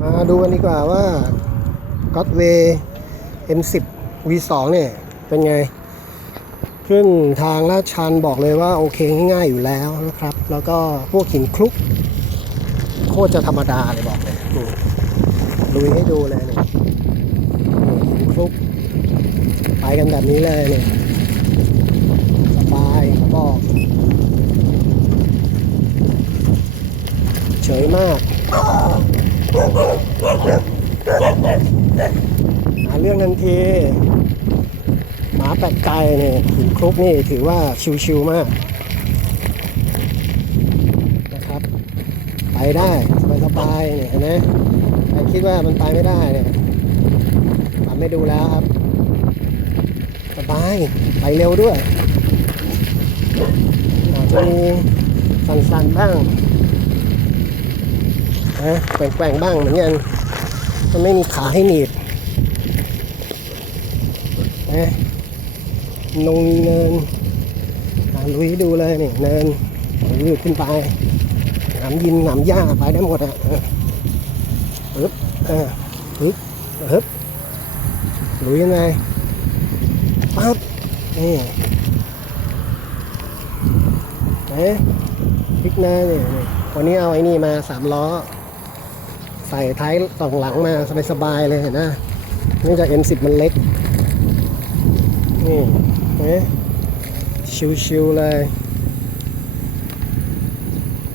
มาดูกันดีกว่าว่า g o d w a y M10 V2 เนี่ย เป็นไง ขึ้นทางลาดชันบอกเลยว่าโอเคง่ายๆอยู่แล้วนะครับ แล้วก็พวกหินคลุก โคตรจะธรรมดาเลยบอกเลยนี่ลุยให้ดูเลยนี่นี่หินคลุก ไปกันแบบนี้เลยเนี่ยสบายเขาบอกเฉยมาก หาเรื่องทันทีหมาแปดไก่เนี่ยหินคลุกนี่ถือว่าชิวๆมากนะครับ ไปได้สบายๆเนี่ยเห็นไหมใครคิดว่ามันไปไม่ได้เนี่ยทำไม่ดูแล้วครับ สบายไปเร็วด้วยอาจจะมีสั่นๆบ้าง นะแกว่งๆบ้างเหมือนกันมันไม่มีขาให้หนีบนะนงมีเนินอะลุยดูเลยนี่เนินยืดขึ้นไปหนามยินหนามหญ้าไปได้หมดอะออปึ๊บเออปึ๊บปึ๊บลุยยังไงปั๊บนี่เอ๊ะพลิกหน้าเนี่ยวันนี้เอาไอ้นี่มาสามล้อ ส่ท้ายต่องหลังมาสบายๆเลยเห็นนะเนื่องจาก M10 มันเล็ก นี่เห็นชิวๆเลย